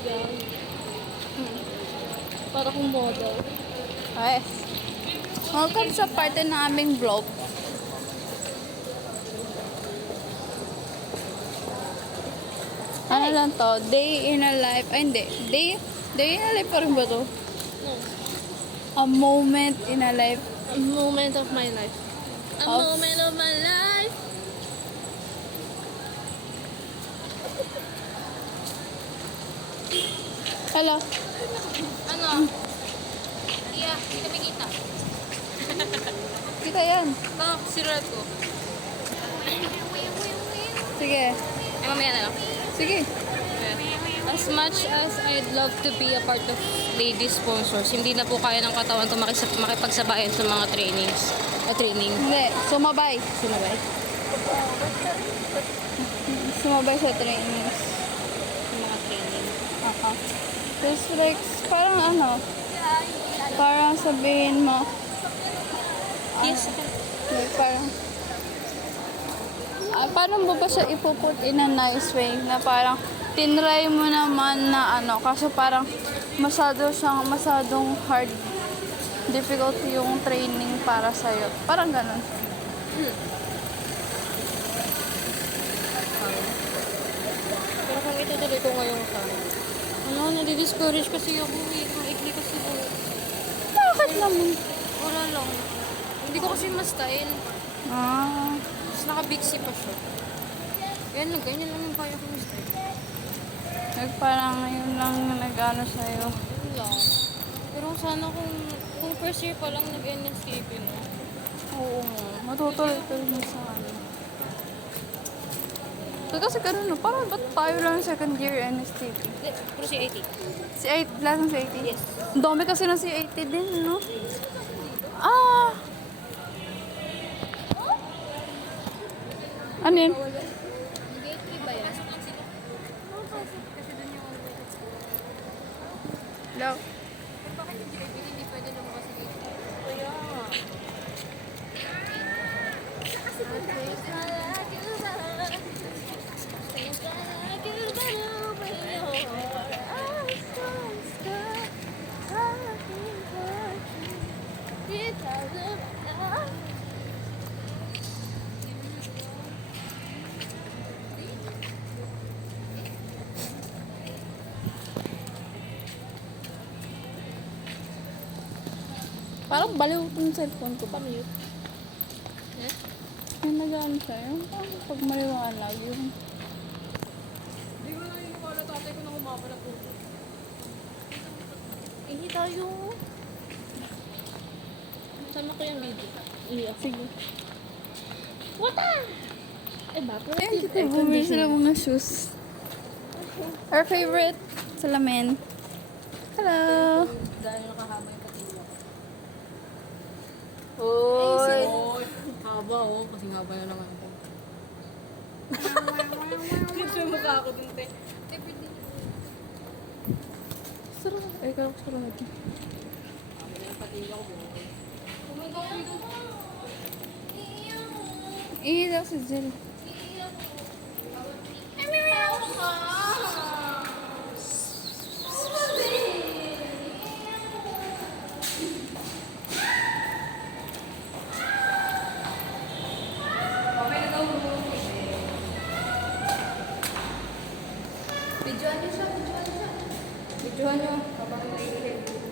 yan. Para kung model. Yes. Welcome sa parte ng aming vlog. Ano lang to? Day in a life. Ay, hindi. Day in a life pa rin ba to? No. A moment in a life. A moment of my life. A Of- moment of my life. Hello. Ano? Yeah, hindi kami kita. Kita yan. Ito, sirulat ko. Sige. Ay, mamaya na lang. Sige. As much as I'd love to be a part of lady sponsors, hindi na po kaya ng katawan ko makipagsabayan sa mga training. Hindi. Sumabay. Sumabay? Sumabay sa trainings. Sa mga training. Just like, parang ano, parang sabihin mo, Yes. like parang, paano mo ba siya ipuput in a nice way na parang tinry mo naman na ano, kaso parang masadong hard, difficult yung training para sa'yo. Parang ganun. Pero kung itutuloy ko ngayon sa nadi-discourage kasi ako ang ikli kasi ako. Bakit naman? Wala lang. Hindi ko kasi ma-style. Ah, Tapos naka-bitsy pa siya. Ganyan lang yung kaya ko ma-style. like parang yun lang yung nag-ano sa'yo. Yun lang. Pero sana kung first year pa lang nag-NSCP, no? Oo nga. Matutuloy-tuloy mo sa ano. So, kasi ganun, no? Parang ba't tayo lang second year NSTP? Pero si 80. Si 8, lasang si 80? Yes. Ang dami kasi ng si 80 din, no? Ah! Ano yun? Nag-80 ba yan? Hello? Bakit hindi pwede lumabas sa gate? Kaya nga. Parang baliw yung cellphone ko ba? Pamute. Eh? Yung nag-ano sa'yo? Parang pag maliwanag yung... Hindi ko na yung wala tatay ko na humabala po. Hindi tayo. Sama ko yung video. Iya. Sige. Wata! Eh, Ayun, kita bumili sila mga shoes. Our favorite salamin. Hello! Dahil nakahaba yung patila. Uy! Haba oh. Kasi haba na naman ako. Kasi mukha ako dun, te. Sarap. Ay, karok sarap natin. Patila ko. Daw si Jill. Videoan niyo siya. Videoan niyo. Kapag naiilig.